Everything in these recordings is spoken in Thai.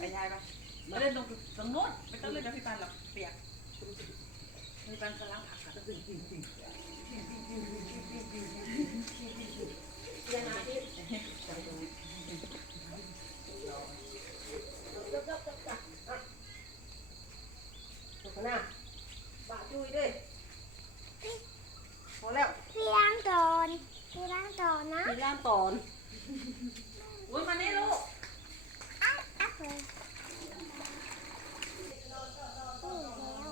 มาเล่นตรงตรงโน้นไม่ต้องเล่นกับพี่ปานหรอกเปียกพี่ปานกำลังผักค่ะตึ้งตึ้งตึ้งหน้าบะจุยดิพอแล้ว พี่ล้างก่อนพี่ล้างก่อนนะ มีร่างตอน อุ้ยมานี่ลูก อัพอัพเลยอืมแล้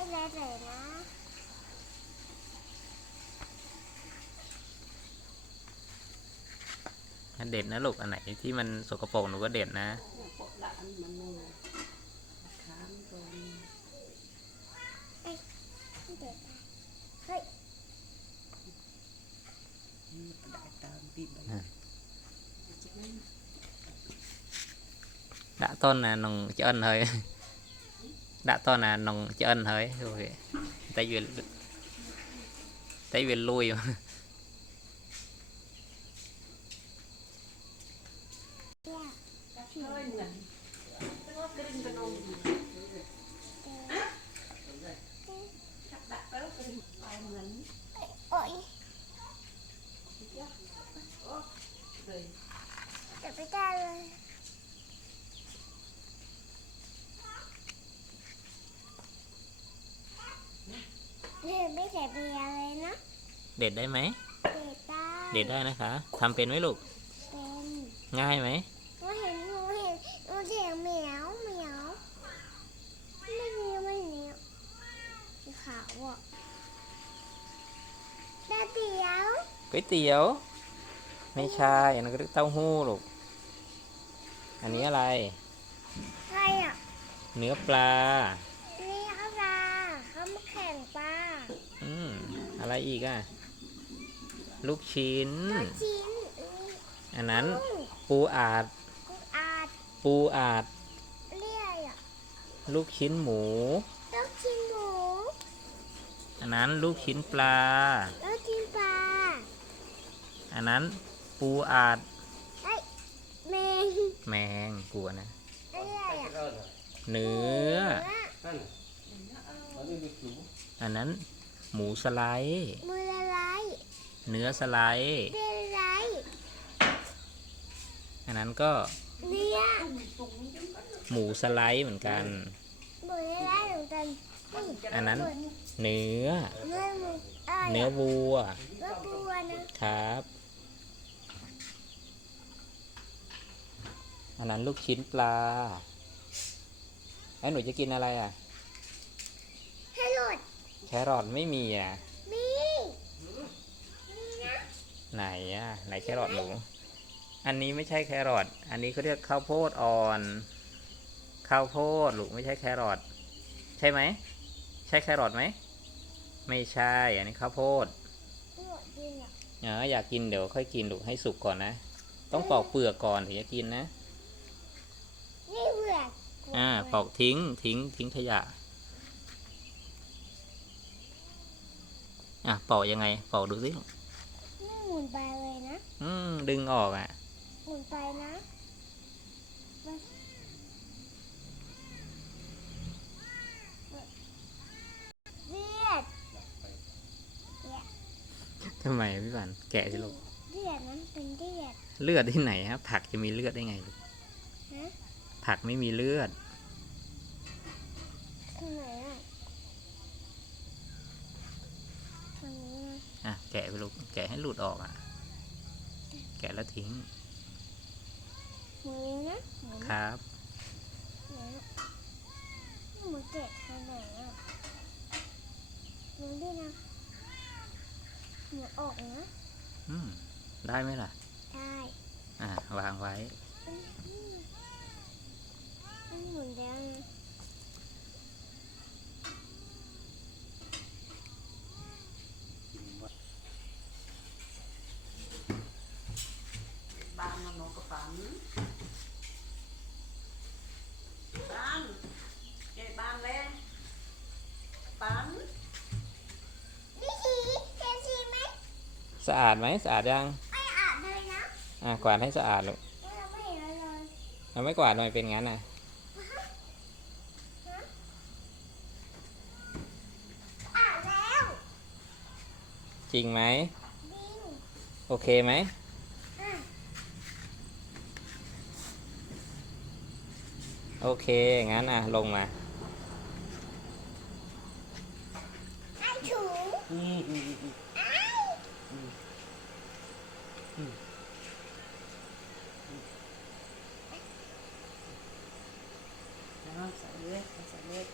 ว พี่เอาให้เลยเลยนะอันเด็ดนะลูกอันไหนที่มันสกปรกหนูก็เด็ดนะปกดันมันโม่ค้างตรงเด็กเฮ้ยนี้ได้ตามปีบ đã tôn là nòng cho ân hơi ដាក់តណានងចិនហើយតែវាតែវាលួយអុយទៅទៅ เลยจะไปได้เลยเนี่ยไม่ใส่เบียร์เลยนะเด็ดได้ไหม เด็ดได้เด็ดได้นะคะทำเป็นไหมลูก เป็นง่ายไหม หนูเห็นหนูเห็นหนูเสียงเหมียวเหมียวไม่เหนียวไม่เหนียวสีขาวอะดาเดียวก๋วยเตี๋ยว ไม่ใช่อันนั้นก็เรียกเต้าหู้ลูก อันนี้อะไร ใครอะ เนื้อปลานี่เขาปลาเขามาแข่งปลา อืม อะไรอีกอะ ลูกชิ้นลูกชิ้นอันนั้นกุ้งปูอาดกุ้งอาดปูอาด เรียกอะลูกชิ้นหมู ลูกชิ้นหมูอันนั้นลูกชิ้นปลา ลูกชิ้นปลาอันนั้นปูอาดเอ้ยแมงแมงกลัวนะ เรียกอะเนื้อเนื้ออันนั้น หมูสไลด์มือละลายเนื้อสไลด์เรียละลายอันนั้นก็เนื้อหมูสไลด์เหมือนกัน มือละลายเหมือนกันนี่อันนั้นเนื้อ เนื้อหมูอะไรเนื้อวัวเนื้อบัวนะครับ อันนั้นลูกชิ้นปลาแล้วหนูจะกินอะไรอะให้หลุดแค รอทไม่มีอะ มีนี่นะไหนอะ ไหนแครอทหนู อันนี้ไม่ใช่แครอท อันนี้เขาเรียกข้าวโพดอ่อน ข้าวโพดลูกไม่ใช่แครอท ใช่ไหม ใช่แครอทไหม ไม่ใช่ อันนี้ข้าวโพดหลุดดีอะเอออยากกินเดี๋ยวค่อยกินลูกให้สุกก่อนนะ ต้องปอกเปลือกก่อนถึงจะกินนะ นี่เบื่ออ่า ปอกทิ้ง ทิ้ง ทิ้งขยะ อะปอกยังไงปอกดูสิลูกนี่หมุนไปเลยนะ อืม ดึงออกอะ หมุนไปนะเลือดทำไมพี่บันแกะสิลูก เลือดนั้นเป็นเลือด เลือดที่ไหนครับผักจะมีเลือดได้ไงลูกฮะผักไม่มีเลือด ข้างไหนอะตรงนี้นะ อะแกะไปลูกแกะให้หลุดออกอะ แกะแล้วทิ้งหมุนนะหมุนครับนะหมุนเจ็ดทางไหนอะหมุนด้วยนะหมุนออกนะอืมได้ไหมล่ะ ได้ อะวางไว้มันหมุนแล้วนะ บ้านมันนกกระปันบ้านเจ๊บ้านแล้ว สะอาดไหมสะอาดยังไม่อาบเลยนะอะกวาดให้สะอาดลูกไม่เราไม่เห็นอะไรเลยมันไม่กวาดทำไมเป็นงั้นน่ะอาบแล้วจริงไหมดิงโอเคไหมอะโอเคงั้นอะลงมาไอ้ถู อืมอืมอืมอืม ไอ้ เอา ใส่เลยเอาใส่เลย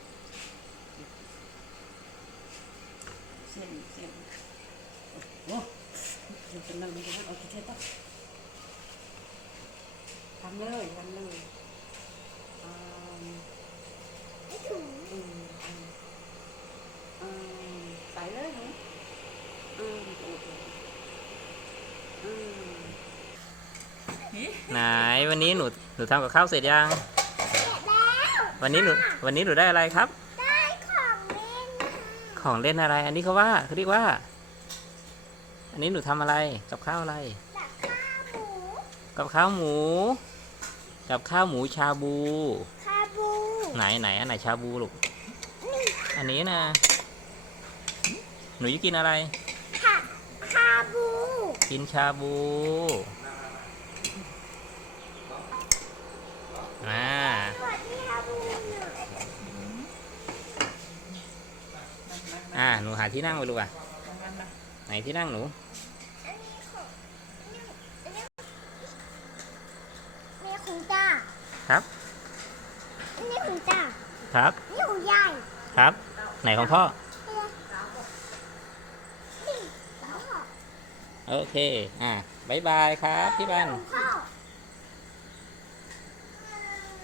เส้นเส้นโอ้เดี๋ยวเป็นนั่งมันจะเอาที่เท่าทำเลยทำเลยอ่าไอ้ถูอืมอืมอืมใส่เลยหนูอืมโอเคอืม ไหนวันนี้หนูหนูทำกับข้าวเสร็จยัง ววันนี้หนูวันนี้หนูได้อะไรครับ ได้ของเล่นค่ะของเล่นอะไร อันนี้เขาว่าเขาเรียกว่า อันนี้หนูทำอะไรกับข้าวอะไรแบบข้าวหมูกับข้าวหมู กับข้าวหมูชาบูคาบู ไหนไหนอันไหนชาบูลูกอันนี้นะ หนูจะกินอะไรค่ะคาบู กินชาบู อ่า สวัสดีคาบูหน่อย อ่า หนูหาที่นั่งไปลูกอะประมาณนั้นไหนที่นั่งหนูอันนี้ของอันนี้อันนี้อันนี้ของตาครับอันนี้ของตาครับอันนี้ของยายครับ ไหนของพ่อนี่แล้วก็โอเค อ่าบายบายครับพี่บันของพ่อ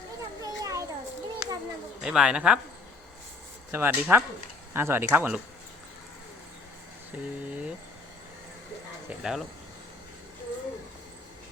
ไม่ทำให้ยายหรอกไม่มีการนำบายบายนะครับ สวัสดีครับอ่าสวัสดีครับก่อนลูก ซื้อเสร็จแล้วลูก